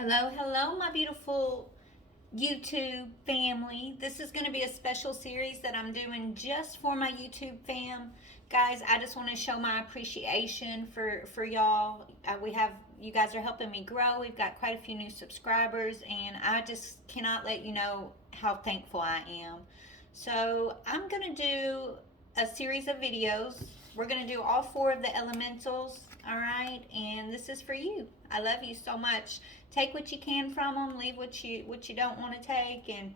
Hello, hello, my beautiful YouTube family. This is going to be a special series that I'm doing just for my YouTube fam. Guys, I just want to show my appreciation for y'all. We have you guys are helping me grow. We've got quite a few new subscribers and I just cannot let you know how thankful I am. So, I'm going to do a series of videos. We're going to do all four of the elementals, all right? And this is for you. I love you so much. Take what you can from them, leave what you don't want to take. And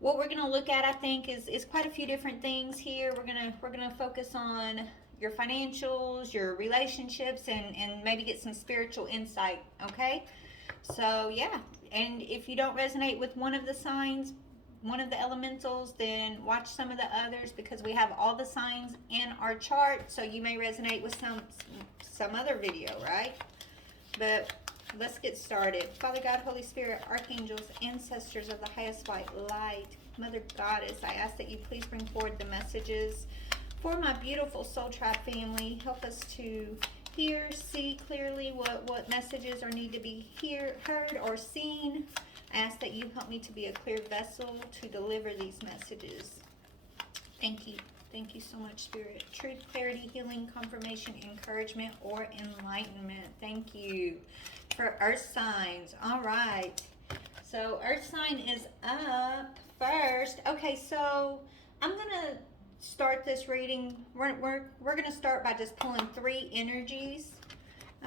what we're going to look at, I think, is quite a few different things here. We're going to focus on your financials, your relationships, and maybe get some spiritual insight, okay? So, yeah. And if you don't resonate with one of the signs, one of the elementals, then watch some of the others because we have all the signs in our chart, so you may resonate with some other video, right? But let's get started. Father God, Holy Spirit, archangels, ancestors of the highest white light, Mother Goddess, I ask that you please bring forward the messages for my beautiful Soul Tribe family. Help us to hear, see clearly what messages are need to be heard or seen. I ask that you help me to be a clear vessel to deliver these messages. Thank you. Thank you so much, Spirit. Truth, clarity, healing, confirmation, encouragement, or enlightenment. Thank you. For Earth signs. All right. So Earth sign is up first. Okay, so I'm going to start this reading. We're going to start by just pulling three energies.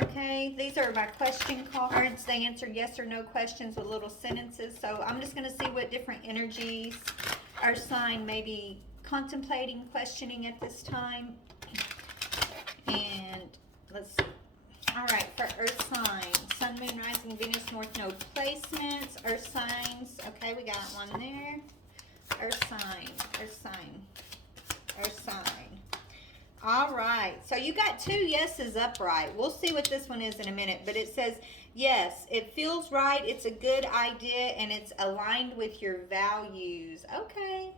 Okay, these are my question cards. They answer yes or no questions with little sentences. So I'm just going to see what different energies our sign may be contemplating, questioning at this time. And let's see. All right, for Earth signs, Sun, Moon, Rising, Venus, North Node placements, Earth signs. Okay, we got one there. Earth sign, Earth sign, Earth sign. All right, so you got two yeses upright. We'll see what this one is in a minute, but it says, yes, it feels right, it's a good idea, and it's aligned with your values. Okay,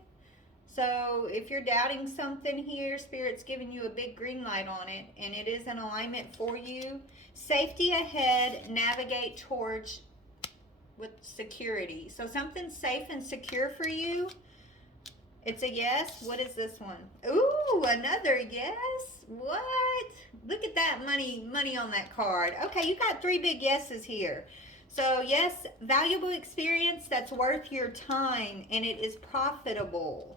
so if you're doubting something here, Spirit's giving you a big green light on it, and it is in alignment for you. Safety ahead, navigate towards with security. So something's safe and secure for you. It's a yes. What is this one? Ooh, another yes. What? Look at that money on that card. Okay, you got three big yeses here. So yes, valuable experience that's worth your time and it is profitable.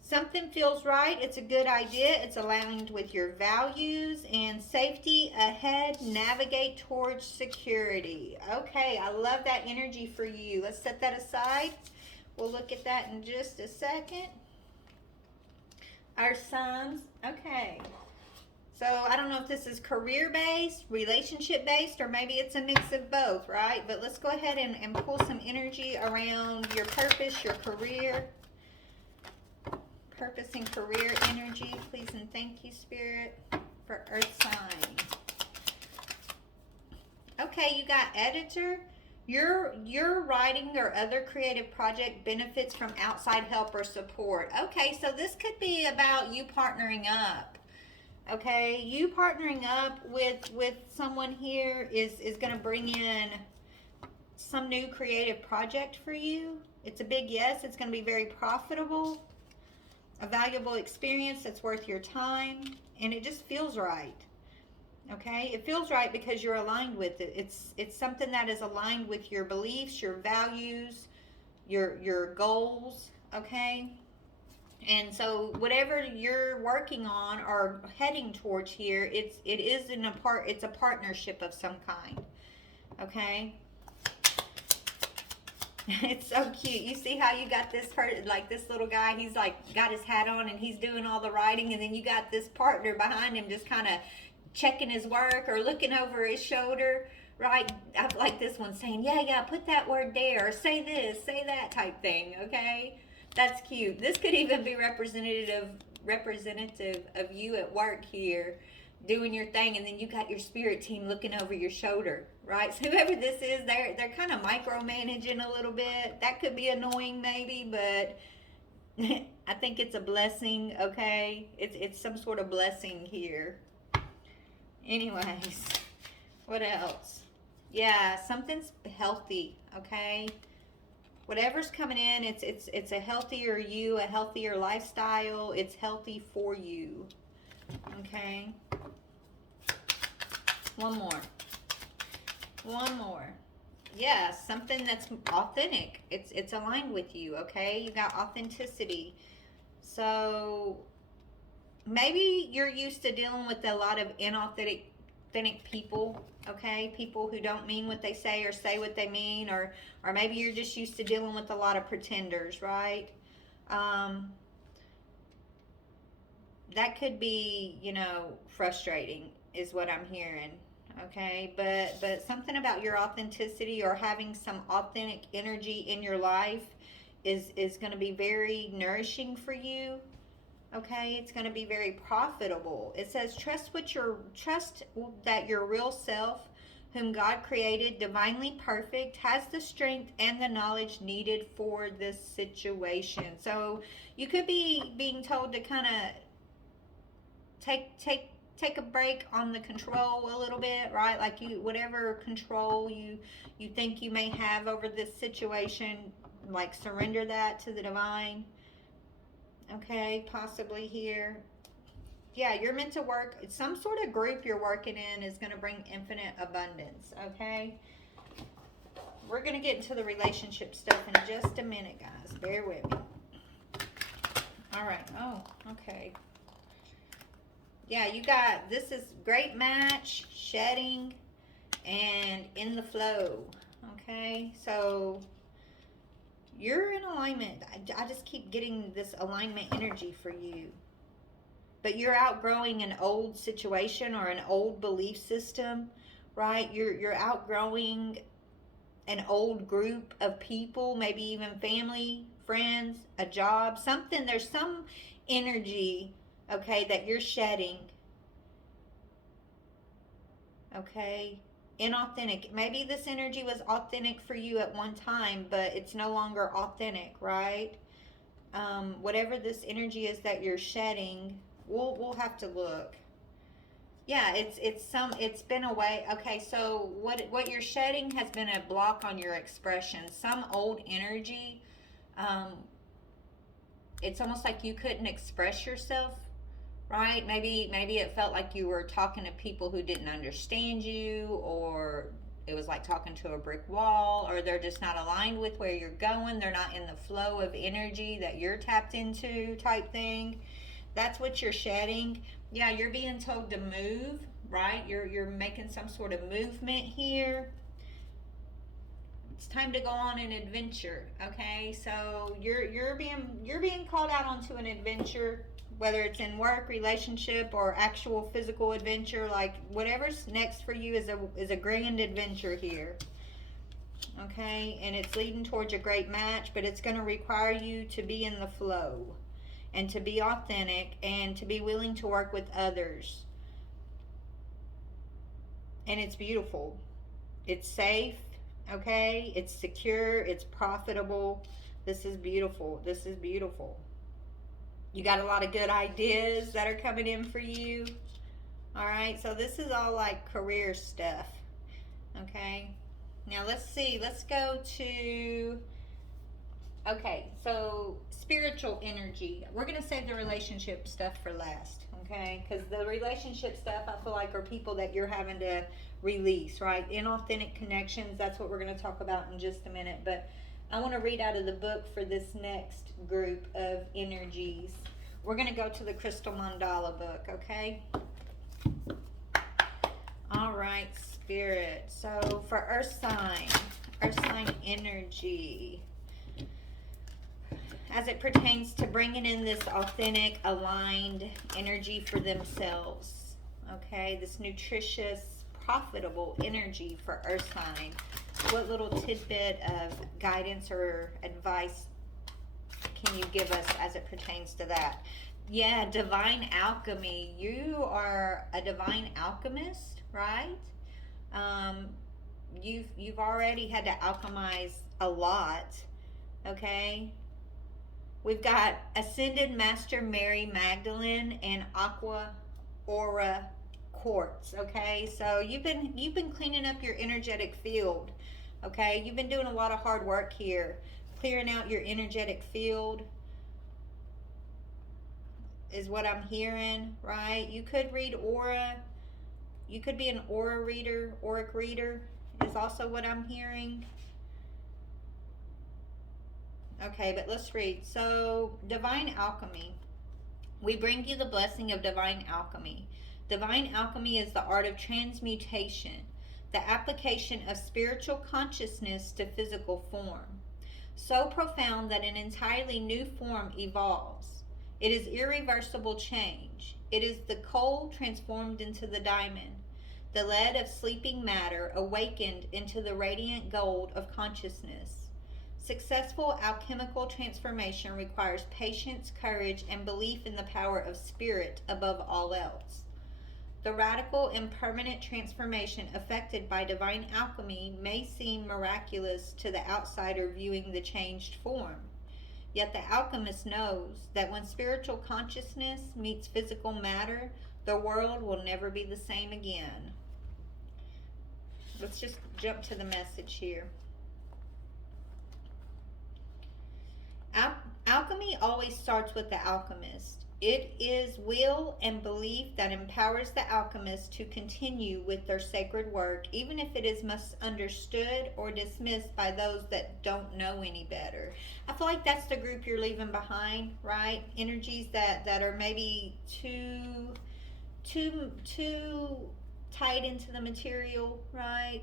Something feels right. It's a good idea. It's aligned with your values and safety ahead. Navigate towards security. Okay, I love that energy for you. Let's set that aside. We'll look at that in just a second. Our signs. Okay. So I don't know if this is career-based, relationship-based, or maybe it's a mix of both, right? But let's go ahead and pull some energy around your purpose, your career. Purpose and career energy, please and thank you, Spirit, for Earth sign. Okay, you got editor. Your writing or other creative project benefits from outside help or support. Okay, so this could be about you partnering up. Okay, you partnering up with someone here is going to bring in some new creative project for you. It's a big yes. It's going to be very profitable. A valuable experience that's worth your time, and it just feels right. Okay, it feels right because you're aligned with it. It's something that is aligned with your beliefs, your values, your goals. Okay, and so whatever you're working on or heading towards here, it's a partnership of some kind. Okay. It's so cute. You see how you got this like this little guy, he's like got his hat on and he's doing all the writing, and then you got this partner behind him just kind of checking his work or looking over his shoulder, right? I like this one saying, yeah, put that word there, or say this, say that type thing, okay? That's cute. This could even be representative of you at work here doing your thing, and then you got your spirit team looking over your shoulder, right? So whoever this is, they're kind of micromanaging a little bit. That could be annoying maybe, but I think it's a blessing, okay? It's some sort of blessing here. Anyways, what else? Yeah, something's healthy, okay? Whatever's coming in, it's a healthier you, a healthier lifestyle. It's healthy for you. Okay? One more. One more. Yeah, something that's authentic. It's aligned with you, okay? You got authenticity. So maybe you're used to dealing with a lot of authentic people, okay? People who don't mean what they say what they mean, or maybe you're just used to dealing with a lot of pretenders, right? Um, that could be, frustrating is what I'm hearing. Okay, but something about your authenticity or having some authentic energy in your life is going to be very nourishing for you. Okay, it's going to be very profitable. It says trust that your real self, whom God created divinely perfect, has the strength and the knowledge needed for this situation. So you could be being told to kind of take a break on the control a little bit, right? Like you, whatever control you think you may have over this situation, like surrender that to the divine. Okay, possibly here. Yeah, you're meant to work. Some sort of group you're working in is going to bring infinite abundance. Okay, we're going to get into the relationship stuff in just a minute, guys. Bear with me. All right. Oh, okay. Yeah, you got, this is great match, shedding, and in the flow. Okay, so you're in alignment. I just keep getting this alignment energy for you. But you're outgrowing an old situation or an old belief system, right? You're outgrowing an old group of people, maybe even family, friends, a job, something. There's some energy, okay, that you're shedding. Okay, inauthentic. Maybe this energy was authentic for you at one time, but it's no longer authentic, right? Whatever this energy is that you're shedding, we'll have to look. Yeah, it's been a way. Okay, so what you're shedding has been a block on your expression. Some old energy. Um, it's almost like you couldn't express yourself, right? Maybe it felt like you were talking to people who didn't understand you, or it was like talking to a brick wall, or they're just not aligned with where you're going. They're not in the flow of energy that you're tapped into, type thing. That's what you're shedding. Yeah, you're being told to move, right? You're making some sort of movement here. It's time to go on an adventure. Okay, so you're being called out onto an adventure, whether it's in work, relationship, or actual physical adventure. Like whatever's next for you is a grand adventure here. Okay, and it's leading towards a great match, but it's going to require you to be in the flow and to be authentic and to be willing to work with others. And it's beautiful. It's safe, okay? It's secure, it's profitable. This is beautiful. This is beautiful. You got a lot of good ideas that are coming in for you. All right, so this is all like career stuff, okay? Now let's see. Let's go to, okay, so spiritual energy. We're going to save the relationship stuff for last, okay? Because the relationship stuff, I feel like, are people that you're having to release, right? Inauthentic connections, that's what we're going to talk about in just a minute. But I want to read out of the book for this next group of energies. We're going to go to the Crystal Mandala book, okay? All right, Spirit. So for Earth sign energy, as it pertains to bringing in this authentic, aligned energy for themselves, okay? This nutritious, profitable energy for Earth sign. What little tidbit of guidance or advice can you give us as it pertains to that? Yeah, divine alchemy. You are a divine alchemist, right? Um, you've already had to alchemize a lot, okay? We've got Ascended Master Mary Magdalene and Aqua Aura quartz. Okay, so you've been cleaning up your energetic field. Okay, you've been doing a lot of hard work here, clearing out your energetic field is what I'm hearing, right? You could read aura. You could be an aura reader, auric reader is also what I'm hearing. Okay, but let's read. So, divine alchemy. We bring you the blessing of divine alchemy. Divine alchemy is the art of transmutation, the application of spiritual consciousness to physical form. So profound that an entirely new form evolves. It is irreversible change. It is the coal transformed into the diamond, the lead of sleeping matter awakened into the radiant gold of consciousness. Successful alchemical transformation requires patience, courage, and belief in the power of spirit above all else. The radical and permanent transformation effected by divine alchemy may seem miraculous to the outsider viewing the changed form. Yet the alchemist knows that when spiritual consciousness meets physical matter, the world will never be the same again. Let's just jump to the message here. Alchemy always starts with the alchemist. It is will and belief that empowers the alchemist to continue with their sacred work, even if it is misunderstood or dismissed by those that don't know any better. I feel like that's the group you're leaving behind, right? Energies that are maybe too tied into the material, right?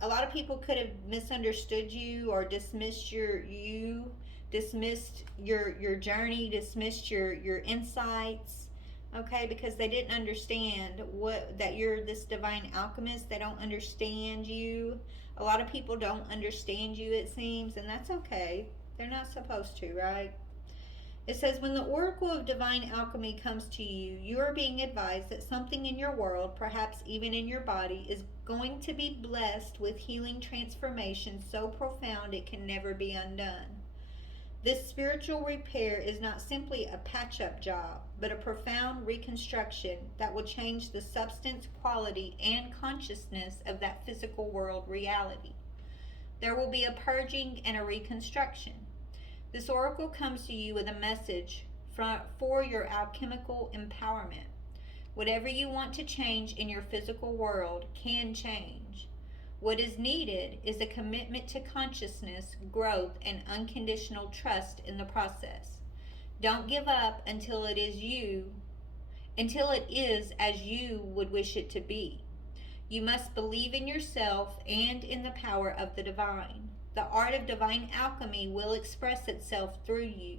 A lot of people could have misunderstood you or dismissed dismissed your journey, dismissed your insights, okay, because they didn't understand that you're this divine alchemist. They don't understand you. A lot of people don't understand you, it seems, and that's okay. They're not supposed to, right? It says, when the oracle of divine alchemy comes to you, you are being advised that something in your world, perhaps even in your body, is going to be blessed with healing transformation so profound it can never be undone. This spiritual repair is not simply a patch-up job, but a profound reconstruction that will change the substance, quality, and consciousness of that physical world reality. There will be a purging and a reconstruction. This oracle comes to you with a message for your alchemical empowerment. Whatever you want to change in your physical world can change. What is needed is a commitment to consciousness, growth, and unconditional trust in the process. Don't give up until it is as you would wish it to be. You must believe in yourself and in the power of the divine. The art of divine alchemy will express itself through you,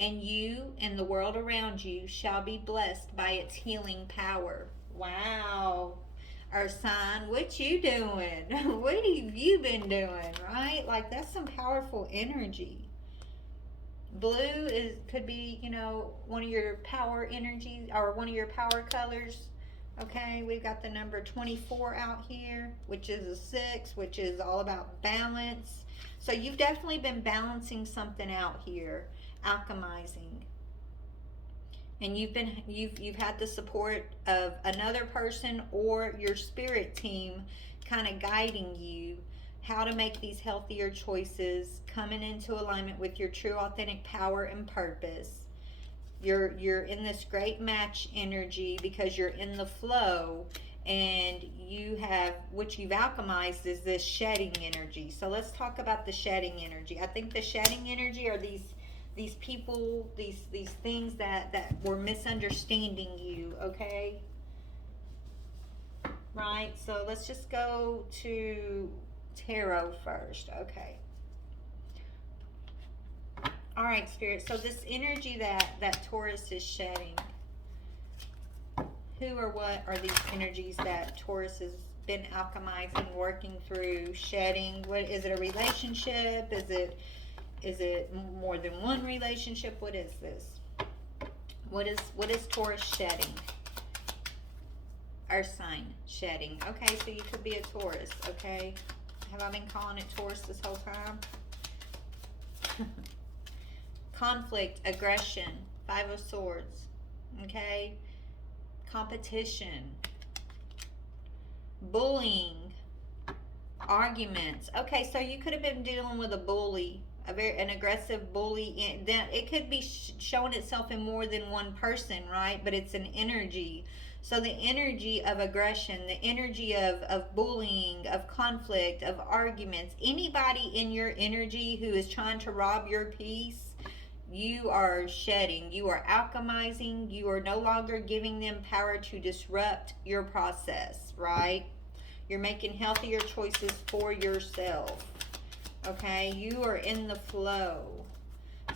and you and the world around you shall be blessed by its healing power. Wow. Earth sign, what you doing? What have you been doing, right? Like, that's some powerful energy. Blue could be, one of your power energies or one of your power colors. Okay, we've got the number 24 out here, which is a 6, which is all about balance. So you've definitely been balancing something out here, alchemizing. And you've had the support of another person or your spirit team kind of guiding you how to make these healthier choices, coming into alignment with your true authentic power and purpose. You're in this great match energy because you're in the flow, and what you've alchemized is this shedding energy. So let's talk about the shedding energy. I think the shedding energy are these people, these things that were misunderstanding you, okay? Right? So let's just go to tarot first, okay? All right, Spirit. So this energy that Taurus is shedding, who or what are these energies that Taurus has been alchemizing, working through, shedding? What is it? A relationship? Is it more than one relationship? What is this? What is Taurus shedding? Earth sign shedding. Okay, so you could be a Taurus. Okay, have I been calling it Taurus this whole time? Conflict, aggression, 5 of Swords. Okay? Competition, bullying, arguments. Okay, so you could have been dealing with a bully, an aggressive bully. Then it could be showing itself in more than one person, right? But it's an energy. So the energy of aggression, the energy of bullying, of conflict, of arguments, anybody in your energy who is trying to rob your peace, you are shedding, you are alchemizing, you are no longer giving them power to disrupt your process, right? You're making healthier choices for yourself. Okay, you are in the flow.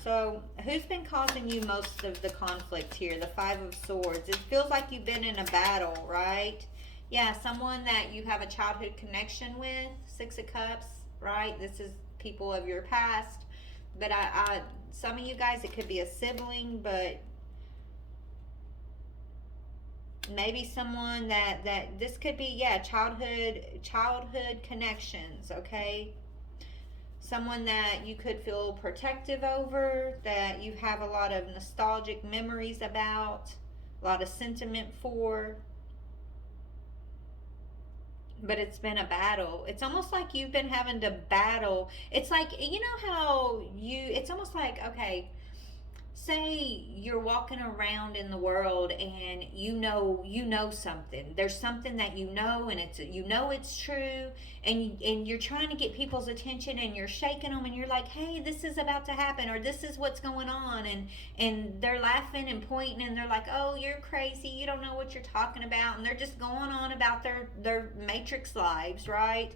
So, who's been causing you most of the conflict here? The Five of Swords. It feels like you've been in a battle, right? Yeah, someone that you have a childhood connection with. Six of Cups, right? This is people of your past. But some of you guys, it could be a sibling, but maybe someone that this could be, yeah, childhood connections. Okay, someone that you could feel protective over, that you have a lot of nostalgic memories about, a lot of sentiment for. But it's been a battle. It's almost like you've been having to battle. It's like, you know how it's almost like, okay, say you're walking around in the world and you know something, there's something that you know, and it's true, and you're trying to get people's attention, and you're shaking them, and you're like, hey, this is about to happen, or this is what's going on, and they're laughing and pointing, and they're like, oh, you're crazy, you don't know what you're talking about, and they're just going on about their matrix lives, right?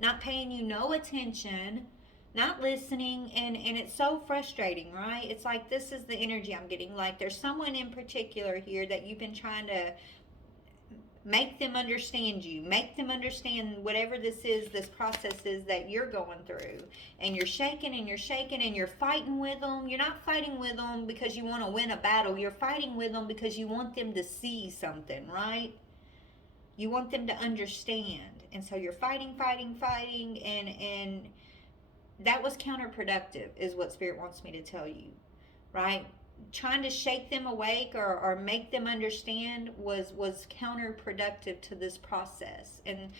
Not paying you no attention, not listening, and it's so frustrating, right? It's like, this is the energy I'm getting. Like, there's someone in particular here that you've been trying to make them understand you, make them understand whatever this process is that you're going through, and you're shaking and you're shaking and you're fighting with them. You're not fighting with them because you want to win a battle. You're fighting with them because you want them to see something, right? You want them to understand, and so you're fighting, and that was counterproductive, is what Spirit wants me to tell you, right? Trying to shake them awake, or make them understand was counterproductive to this process. And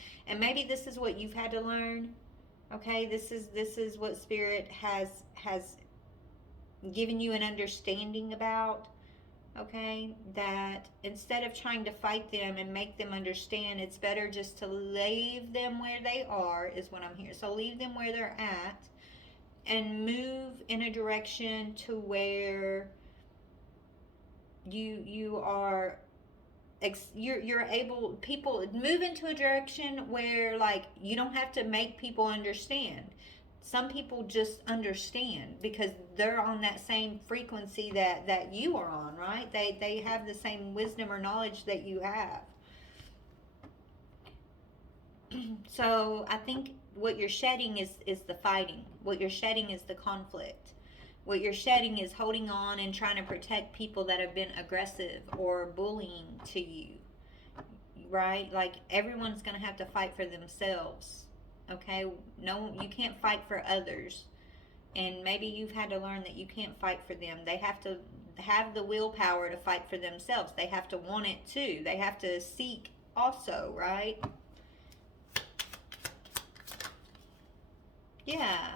maybe this is what you've had to learn. Okay, this is what Spirit has given you an understanding about. Okay, that instead of trying to fight them and make them understand, it's better just to leave them where they are, is what I'm hearing. So leave them where they're at, and move in a direction to where you are you're able, people move into a direction where, like, you don't have to make people understand. Some people just understand because they're on that same frequency that you are on, right? They have the same wisdom or knowledge that you have. So I think what you're shedding is the fighting. What you're shedding is the conflict. What you're shedding is holding on and trying to protect people that have been aggressive or bullying to you, right? Like, everyone's going to have to fight for themselves. Okay, no, you can't fight for others, and maybe you've had to learn that you can't fight for them. They have to have the willpower to fight for themselves. They have to want it too. They have to seek also, right? Yeah,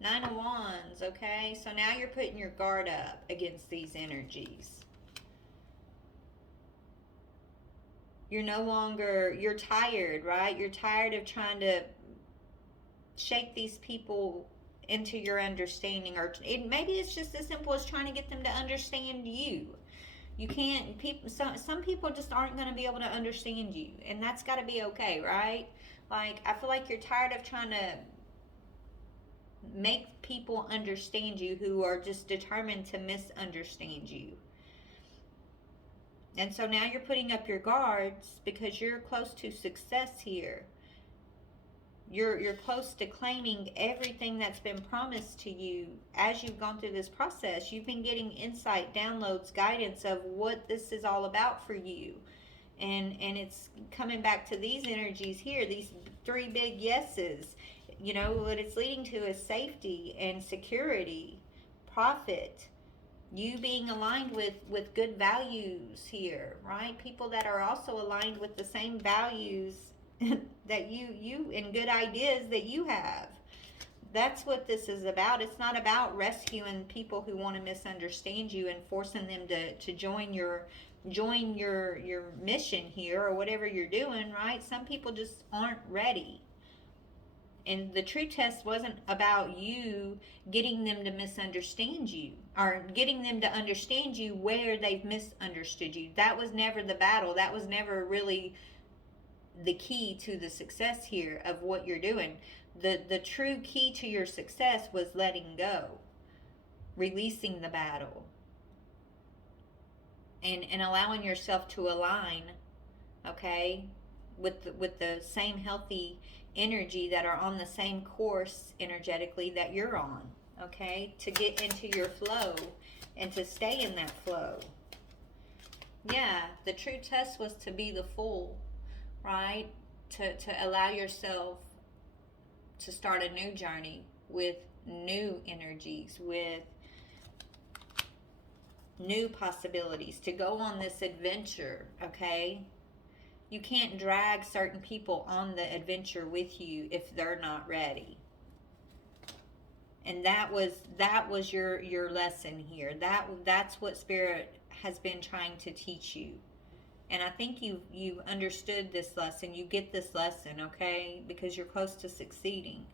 Nine of Wands. Okay, so now you're putting your guard up against these energies. You're no longer, you're tired, right? You're tired of trying to shake these people into your understanding, or maybe it's just as simple as trying to get them to understand you. You can't, some people just aren't going to be able to understand you, and that's got to be okay, right? Like, I feel like you're tired of trying to make people understand you who are just determined to misunderstand you. And so now you're putting up your guards because you're close to success here. You're close to claiming everything that's been promised to you as you've gone through this process. You've been getting insight, downloads, guidance of what this is all about for you. And it's coming back to these energies here, these three big yeses. You know, what it's leading to is safety and security, profit, You being aligned with good values here, right? People that are also aligned with the same values that you and good ideas that you have. That's what this is about. It's not about rescuing people who want to misunderstand you and forcing them to join your mission here or whatever you're doing, right? Some people just aren't ready. And the true test wasn't about you getting them to misunderstand you or getting them to understand you where they've misunderstood you. That was never the battle. That was never really the key to the success here of what you're doing. The true key to your success was letting go, releasing the battle, and allowing yourself to align, okay, with the same healthy energy that are on the same course energetically that you're on, okay, to get into your flow and to stay in that flow. Yeah, the true test was to be the fool, right? To allow yourself to start a new journey with new energies, with new possibilities, to go on this adventure, okay? You can't drag certain people on the adventure with you if they're not ready. And that was your lesson here. That's what Spirit has been trying to teach you. And I think you understood this lesson. You get this lesson, okay? Because you're close to succeeding.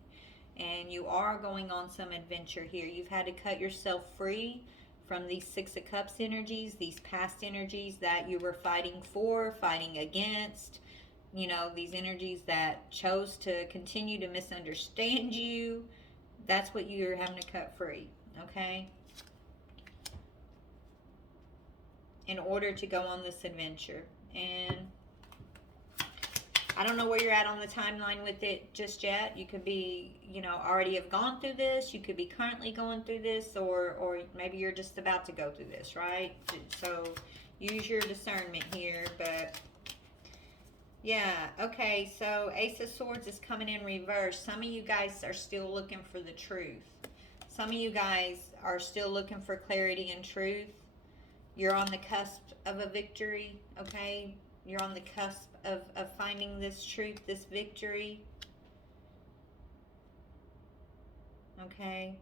And you are going on some adventure here. You've had to cut yourself free from these Six of Cups energies, these past energies that you were fighting for, fighting against. You know, these energies that chose to continue to misunderstand you. That's what you're having to cut free, okay? In order to go on this adventure. And I don't know where you're at on the timeline with it just yet. You could be, already have gone through this. You could be currently going through this, or maybe you're just about to go through this, right? So use your discernment here. But yeah, okay, so Ace of Swords is coming in reverse. Some of you guys are still looking for the truth. Some of you guys are still looking for clarity and truth. You're on the cusp of a victory, okay? You're on the cusp of finding this truth, this victory. Okay?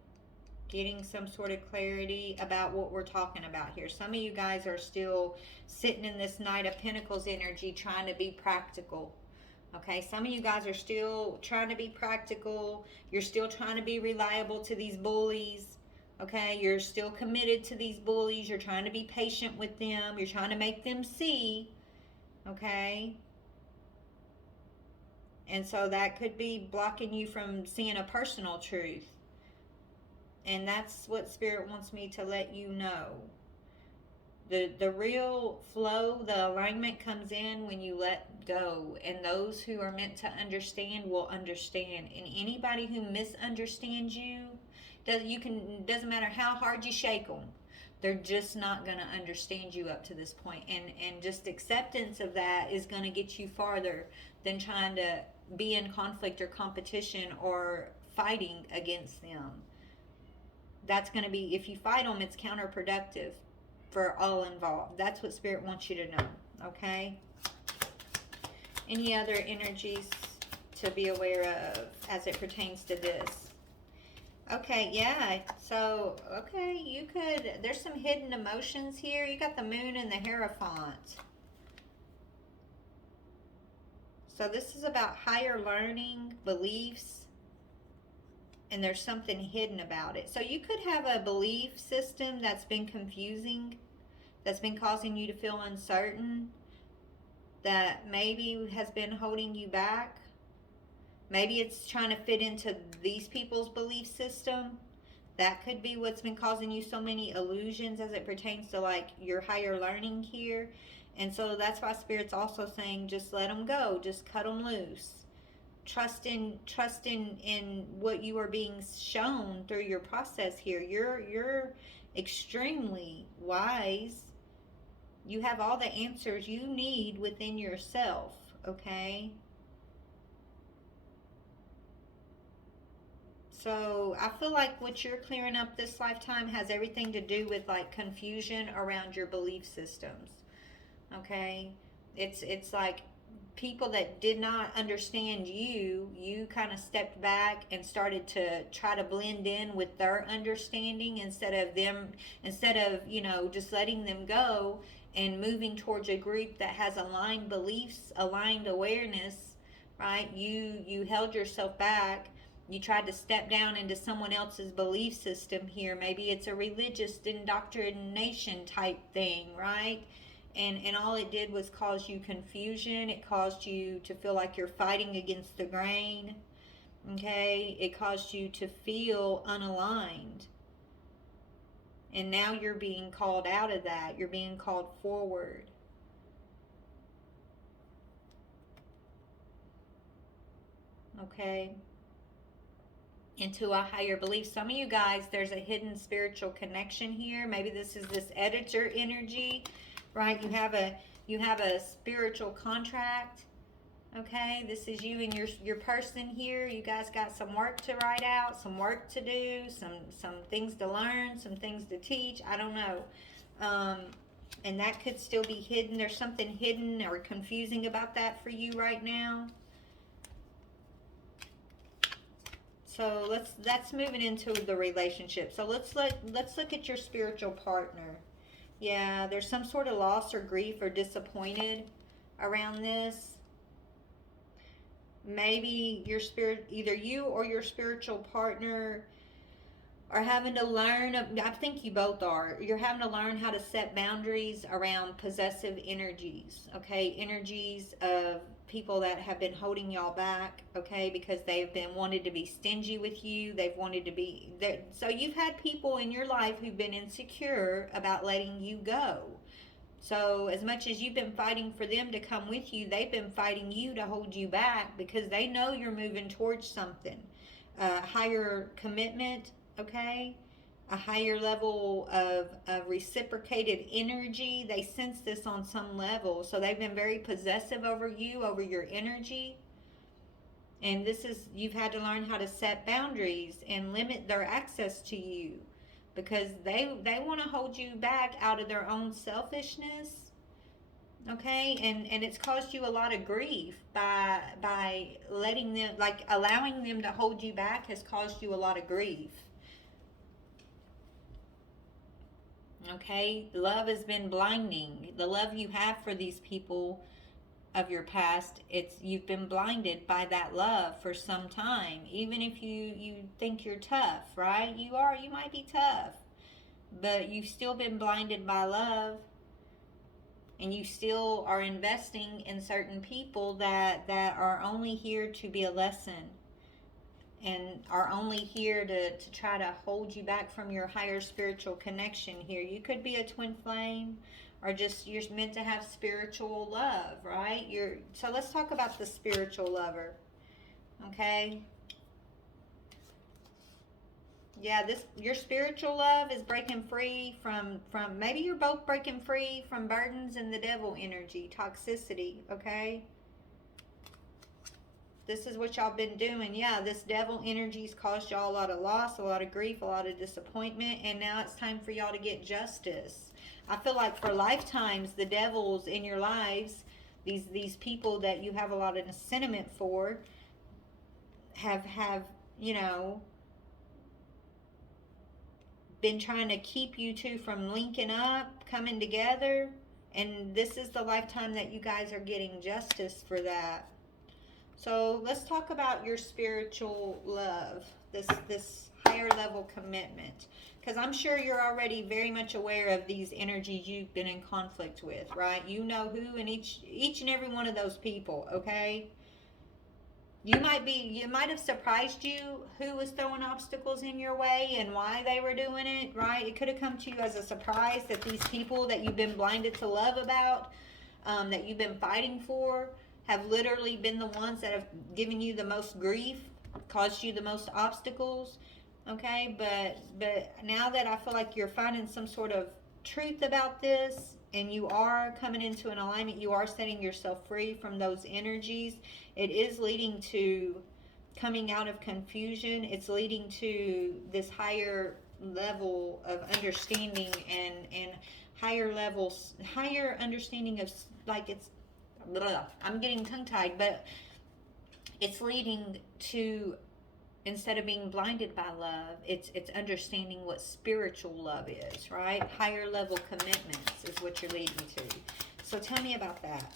Getting some sort of clarity about what we're talking about here. Some of you guys are still sitting in this Knight of Pentacles energy trying to be practical. Okay? Some of you guys are still trying to be practical. You're still trying to be reliable to these bullies. Okay, you're still committed to these bullies. You're trying to be patient with them. You're trying to make them see. Okay. And so that could be blocking you from seeing a personal truth. And that's what Spirit wants me to let you know. The real flow, the alignment comes in when you let go. And those who are meant to understand will understand. And anybody who misunderstands you, doesn't matter how hard you shake them, they're just not going to understand you up to this point. And just acceptance of that is going to get you farther than trying to be in conflict or competition or fighting against them. That's going to be, if you fight them, it's counterproductive for all involved. That's what Spirit wants you to know, okay? Any other energies to be aware of as it pertains to this? Okay, yeah. So, okay, there's some hidden emotions here. You got the Moon and the Hierophant. So this is about higher learning, beliefs, and there's something hidden about it. So you could have a belief system that's been confusing, that's been causing you to feel uncertain, that maybe has been holding you back. Maybe it's trying to fit into these people's belief system. That could be what's been causing you so many illusions as it pertains to like your higher learning here. And so that's why Spirit's also saying just let them go. Just cut them loose. Trust in what you are being shown through your process here. You're extremely wise. You have all the answers you need within yourself, okay? So I feel like what you're clearing up this lifetime has everything to do with like confusion around your belief systems. Okay? It's like people that did not understand you, you kind of stepped back and started to try to blend in with their understanding instead of, you know, just letting them go and moving towards a group that has aligned beliefs, aligned awareness, right? You held yourself back. You tried to step down into someone else's belief system here. Maybe it's a religious indoctrination type thing, right? And all it did was cause you confusion. It caused you to feel like you're fighting against the grain. Okay? It caused you to feel unaligned. And now you're being called out of that. You're being called forward. Okay? Into a higher belief. Some of you guys, there's a hidden spiritual connection here. Maybe this is this editor energy, right? You have a spiritual contract. Okay, this is you and your person here. You guys got some work to write out, some work to do, some things to learn, some things to teach. I don't know. And that could still be hidden. There's something hidden or confusing about that for you right now. So that's moving into the relationship. So let's look at your spiritual partner. Yeah, there's some sort of loss or grief or disappointed around this. Maybe either you or your spiritual partner are having to learn. I think you both are. You're having to learn how to set boundaries around possessive energies. Okay, energies of people that have been holding y'all back. Okay, because they've been wanted to be stingy with you. They've wanted to be there. So you've had people in your life who've been insecure about letting you go. So as much as you've been fighting for them to come with you, they've been fighting you to hold you back because they know you're moving towards something. Higher commitment, okay? A higher level of reciprocated energy. They sense this on some level. So they've been very possessive over you, over your energy. And you've had to learn how to set boundaries and limit their access to you, because they want to hold you back out of their own selfishness. Okay, and it's caused you a lot of grief by letting them, like allowing them to hold you back has caused you a lot of grief. Okay, love has been blinding. The love you have for these people of your past, you've been blinded by that love for some time. Even if you think you're tough, right? You might be tough, but you've still been blinded by love, and you still are investing in certain people that are only here to be a lesson and are only here to try to hold you back from your higher spiritual connection here. You could be a twin flame, or just you're meant to have spiritual love, right? So let's talk about the spiritual lover. Okay? Yeah, your spiritual love is breaking free from maybe you're both breaking free from burdens and the devil energy, toxicity, okay? This is what y'all been doing. Yeah, this devil energy's caused y'all a lot of loss, a lot of grief, a lot of disappointment, and now it's time for y'all to get justice. I feel like for lifetimes, the devils in your lives, these people that you have a lot of sentiment for, have you know, been trying to keep you two from linking up, coming together, and this is the lifetime that you guys are getting justice for that. So let's talk about your spiritual love, this higher level commitment, because I'm sure you're already very much aware of these energies you've been in conflict with, right? You know who in each and every one of those people, okay? It might have surprised you who was throwing obstacles in your way and why they were doing it, right? It could have come to you as a surprise that these people that you've been blinded to love about, that you've been fighting for, have literally been the ones that have given you the most grief, caused you the most obstacles, okay? But now that I feel like you're finding some sort of truth about this, and you are coming into an alignment, you are setting yourself free from those energies, it is leading to coming out of confusion. It's leading to this higher level of understanding and higher understanding of, like, it's, blah, I'm getting tongue tied, but it's leading to, instead of being blinded by love, it's understanding what spiritual love is, right? Higher level commitments is what you're leading to. So tell me about that.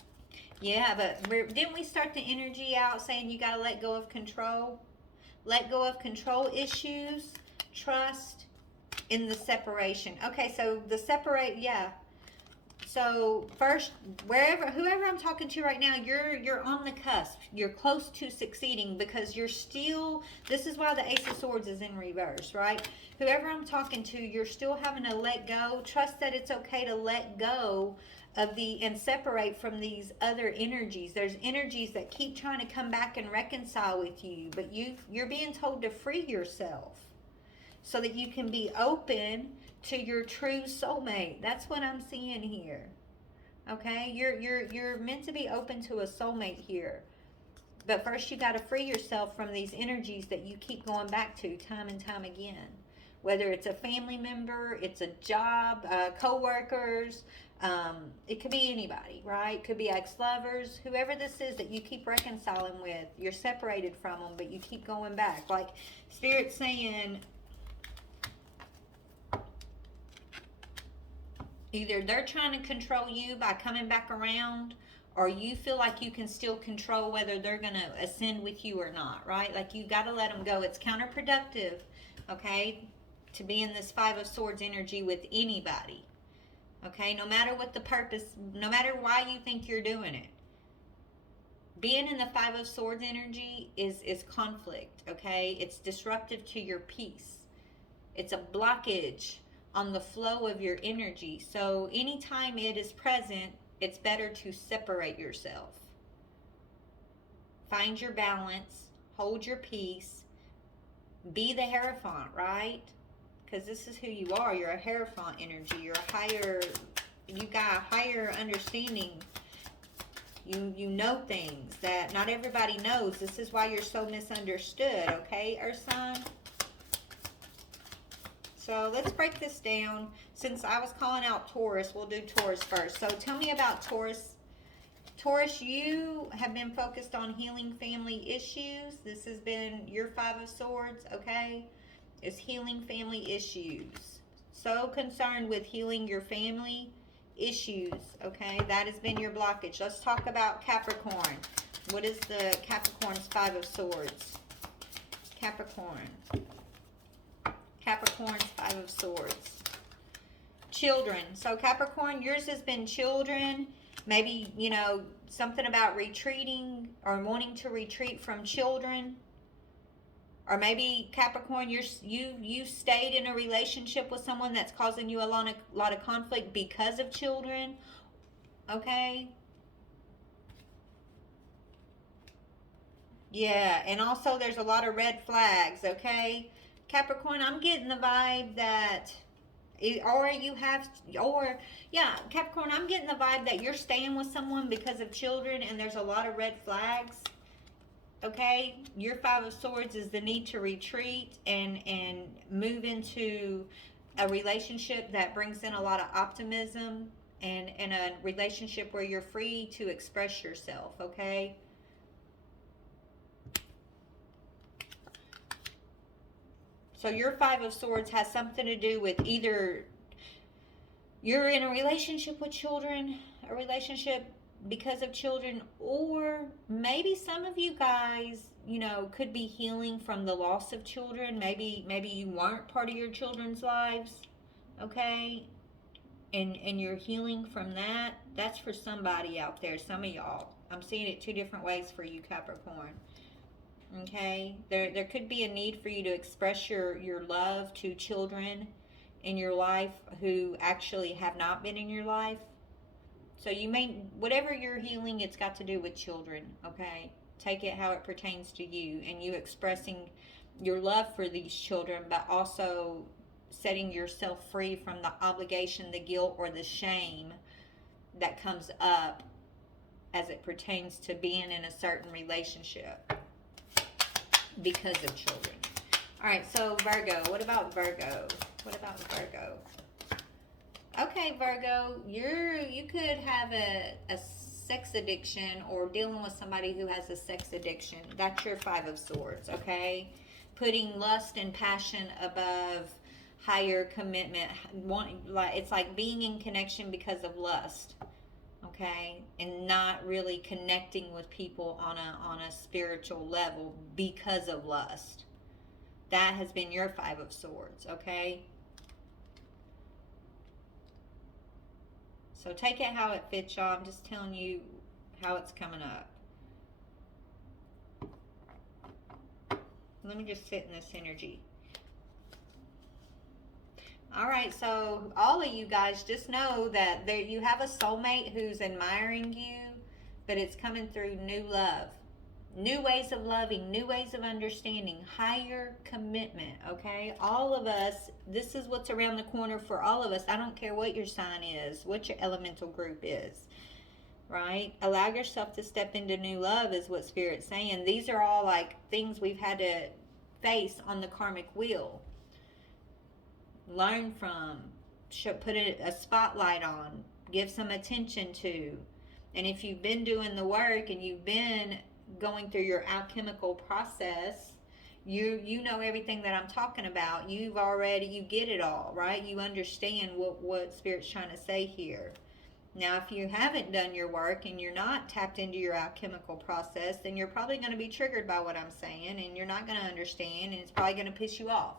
Yeah, but didn't we start the energy out saying you got to let go of control? Let go of control issues, trust in the separation. Okay, so the separate, yeah. So first, whoever I'm talking to right now, you're on the cusp. You're close to succeeding because you're still. This is why the Ace of Swords is in reverse, right? Whoever I'm talking to, you're still having to let go. Trust that it's okay to let go of and separate from these other energies. There's energies that keep trying to come back and reconcile with you, but you're being told to free yourself so that you can be open to your true soulmate. That's what I'm seeing here. Okay? You're meant to be open to a soulmate here. But first you got to free yourself from these energies that you keep going back to time and time again. Whether it's a family member, it's a job, co-workers, it could be anybody, right? It could be ex-lovers, whoever this is that you keep reconciling with. You're separated from them, but you keep going back. Like Spirit's saying, either they're trying to control you by coming back around, or you feel like you can still control whether they're going to ascend with you or not, right? Like you got to let them go. It's counterproductive, okay, to be in this Five of Swords energy with anybody, okay? No matter what the purpose, no matter why you think you're doing it. Being in the Five of Swords energy is conflict, okay? It's disruptive to your peace. It's a blockage on the flow of your energy. So anytime it is present, it's better to separate yourself. Find your balance, hold your peace, be the Hierophant, right? Because this is who you are. You're a Hierophant energy. You're a higher, you got a higher understanding. You know things that not everybody knows. This is why you're so misunderstood, okay, Earth sign? So let's break this down. Since I was calling out Taurus, we'll do Taurus first. So tell me about Taurus. Taurus, you have been focused on healing family issues. This has been your Five of Swords, okay? It's healing family issues. So concerned with healing your family issues, okay? That has been your blockage. Let's talk about Capricorn. What is the Capricorn's Five of Swords? Capricorn. Capricorn's Five of Swords. Children. So Capricorn, yours has been children. Maybe, you know, something about retreating or wanting to retreat from children. Or maybe Capricorn, you stayed in a relationship with someone that's causing you a lot of conflict because of children. Okay? Yeah, and also there's a lot of red flags, okay? Capricorn, I'm getting the vibe that, Capricorn, I'm getting the vibe that you're staying with someone because of children and there's a lot of red flags, okay? Your Five of Swords is the need to retreat and move into a relationship that brings in a lot of optimism and a relationship where you're free to express yourself, okay? So your Five of Swords has something to do with either you're in a relationship with children, a relationship because of children, or maybe some of you guys, you know, could be healing from the loss of children. Maybe you weren't part of your children's lives, okay? And you're healing from that. That's for somebody out there, some of y'all. I'm seeing it two different ways for you, Capricorn. Okay, there could be a need for you to express your love to children in your life who actually have not been in your life. So you may, whatever you're healing, it's got to do with children, okay? Take it how it pertains to you and you expressing your love for these children, but also setting yourself free from the obligation, the guilt, or the shame that comes up as it pertains to being in a certain relationship. because of children. All right, so Virgo, what about Virgo? What about Virgo? Okay, Virgo, you could have a sex addiction or dealing with somebody who has a sex addiction. That's your Five of Swords, okay? Putting lust and passion above higher commitment. It's like being in connection because of lust, okay? And not really connecting with people on a spiritual level because of lust. That has been your Five of Swords, okay? So take it how it fits, y'all. I'm just telling you how it's coming up. Let me just sit in this energy. All right, so all of you guys just know that you have a soulmate who's admiring you, but it's coming through new love. New ways of loving, new ways of understanding, higher commitment, okay? All of us, this is what's around the corner for all of us. I don't care what your sign is, what your elemental group is, right? Allow yourself to step into new love is what Spirit's saying. These are all like things we've had to face on the karmic wheel. Learn from, put a spotlight on, give some attention to. And if you've been doing the work and you've been going through your alchemical process, you know everything that I'm talking about. You get it all, right? You understand what Spirit's trying to say here. Now, if you haven't done your work and you're not tapped into your alchemical process, then you're probably going to be triggered by what I'm saying, and you're not going to understand, and it's probably going to piss you off.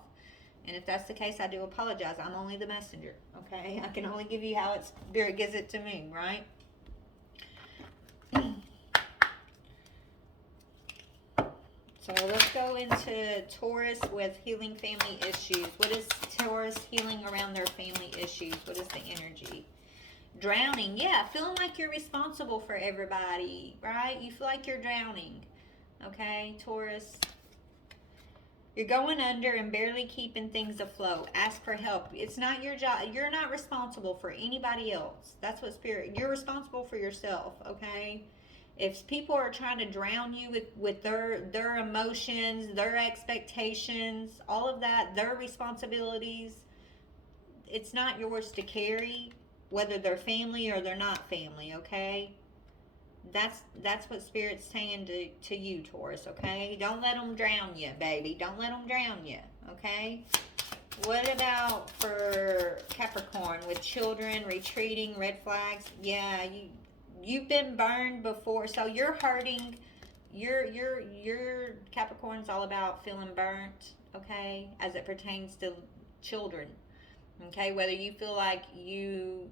And if that's the case, I do apologize. I'm only the messenger, okay? I can only give you how Spirit gives it to me, right? So let's go into Taurus with healing family issues. What is Taurus healing around their family issues? What is the energy? Drowning. Yeah, feeling like you're responsible for everybody, right? You feel like you're drowning. Okay, Taurus. You're going under and barely keeping things afloat. Ask for help. It's not your job. You're not responsible for anybody else. That's what Spirit. You're responsible for yourself, okay? If people are trying to drown you with their emotions, their expectations, all of that, their responsibilities, it's not yours to carry, whether they're family or they're not family, okay? That's what Spirit's saying to you, Taurus, okay? Don't let them drown you, baby. Don't let them drown you, okay? What about for Capricorn with children, retreating, red flags? Yeah, you've been burned before, so you're hurting. Your Capricorn's all about feeling burnt, okay, as it pertains to children. Okay, whether you feel like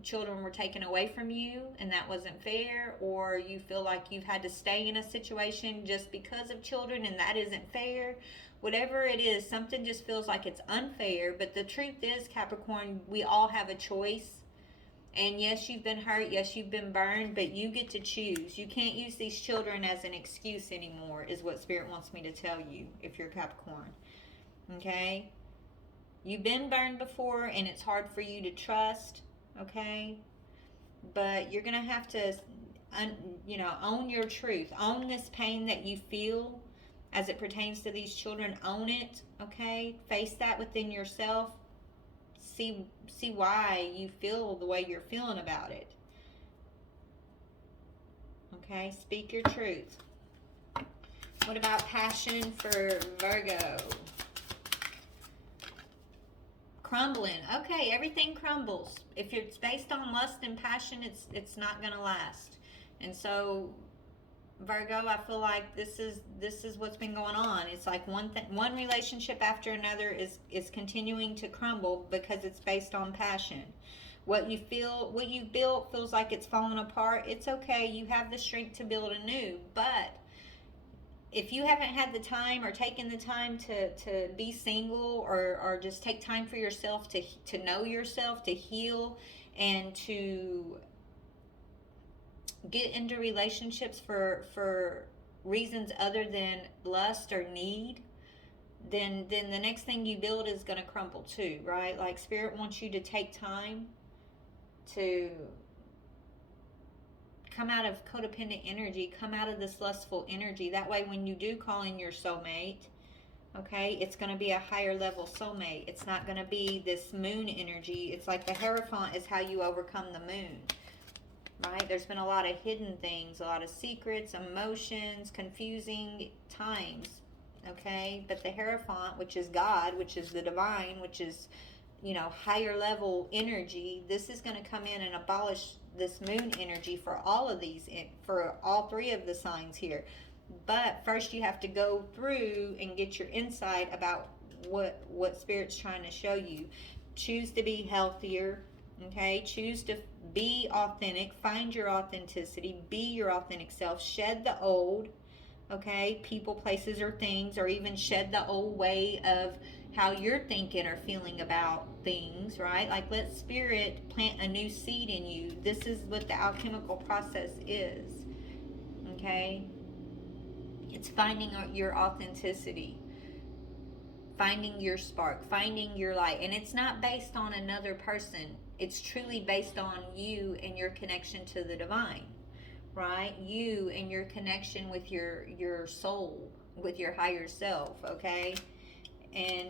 children were taken away from you and that wasn't fair, or you feel like you've had to stay in a situation just because of children and that isn't fair, whatever it is, something just feels like it's unfair. But the truth is, Capricorn, we all have a choice. And yes, you've been hurt, yes, you've been burned, but you get to choose. You can't use these children as an excuse anymore, is what Spirit wants me to tell you if you're Capricorn. Okay? You've been burned before, and it's hard for you to trust, okay? But you're going to have to, own your truth. Own this pain that you feel as it pertains to these children. Own it, okay? Face that within yourself. See why you feel the way you're feeling about it. Okay? Speak your truth. What about passion for Virgo? Crumbling. Okay, everything crumbles. If it's based on lust and passion, it's not going to last. And so Virgo, I feel like this is what's been going on. It's like one relationship after another is continuing to crumble because it's based on passion. What you built feels like it's falling apart. It's okay. You have the strength to build anew, but if you haven't had the time or taken the time to be single or just take time for yourself to know yourself, to heal, and to get into relationships for reasons other than lust or need, then the next thing you build is going to crumble too, right? Like Spirit wants you to take time to come out of codependent energy, come out of this lustful energy. That way when you do call in your soulmate, Okay, it's going to be a higher level soulmate. It's not going to be this moon energy. It's like the Hierophant is how you overcome the moon, right? There's been a lot of hidden things, a lot of secrets, emotions, confusing times, okay? But the Hierophant, which is God, which is the divine, which is, you know, higher level energy, this is going to come in and abolish this moon energy for all of these, for all three of the signs here. But first you have to go through and get your insight about what Spirit's trying to show you. Choose to be healthier, okay? Choose to be authentic, find your authenticity, be your authentic self, shed the old, okay? People, places, or things, or even shed the old way of how you're thinking or feeling about things, right? Like, let Spirit plant a new seed in you. This is what the alchemical process is, okay? It's finding your authenticity, finding your spark, finding your light. And it's not based on another person. It's truly based on you and your connection to the divine, right? You and your connection with your soul, with your higher self, okay? And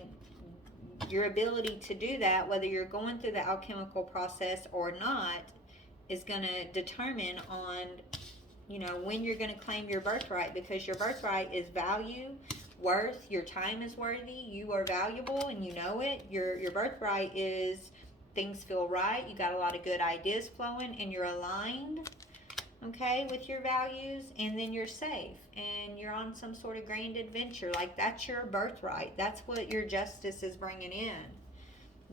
your ability to do that, whether you're going through the alchemical process or not, is going to determine on, you know, when you're going to claim your birthright, because your birthright is value, worth, your time is worthy, you are valuable and you know it. Your birthright is things feel right, you got a lot of good ideas flowing and you're aligned, okay, with your values, and then you're safe and you're on some sort of grand adventure. Like, that's your birthright. That's what your justice is bringing in.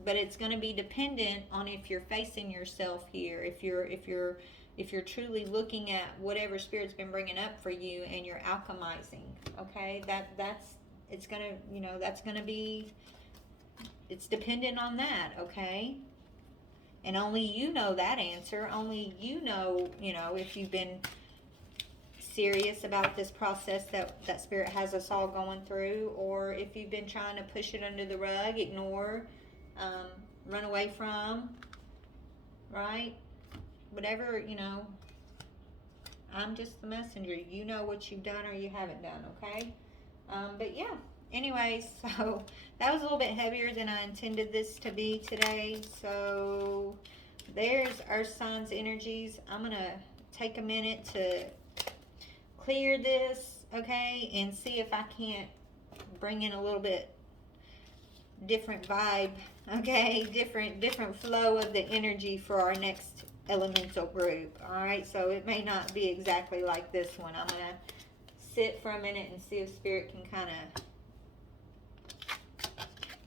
But it's going to be dependent on if you're facing yourself here, if you're truly looking at whatever Spirit's been bringing up for you and you're alchemizing, okay? That's it's going to, you know, that's going to be, it's dependent on that, okay? And only you know that answer. Only you know, if you've been serious about this process that Spirit has us all going through, or if you've been trying to push it under the rug, ignore, run away from, right? Whatever, I'm just the messenger. You know what you've done or you haven't done, okay? But yeah, anyways, so that was a little bit heavier than I intended this to be today. So there's Earth signs energies. I'm going to take a minute to clear this, okay, and see if I can't bring in a little bit different vibe, okay, different flow of the energy for our next elemental group. All right, so it may not be exactly like this one. I'm gonna sit for a minute and see if Spirit can kind of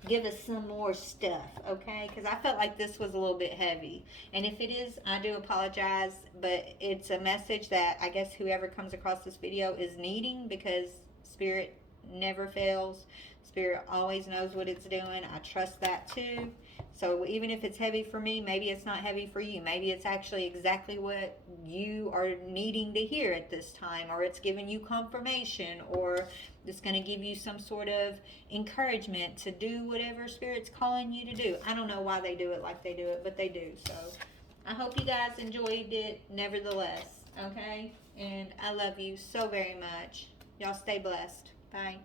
give us some more stuff, okay? Because I felt like this was a little bit heavy, and if it is, I do apologize, but it's a message that I guess whoever comes across this video is needing, because Spirit never fails. Spirit always knows what it's doing. I trust that too. So even if it's heavy for me, maybe it's not heavy for you. Maybe it's actually exactly what you are needing to hear at this time, or it's giving you confirmation, or it's going to give you some sort of encouragement to do whatever Spirit's calling you to do. I don't know why they do it like they do it, but they do. So I hope you guys enjoyed it nevertheless, okay? And I love you so very much. Y'all stay blessed. Bye.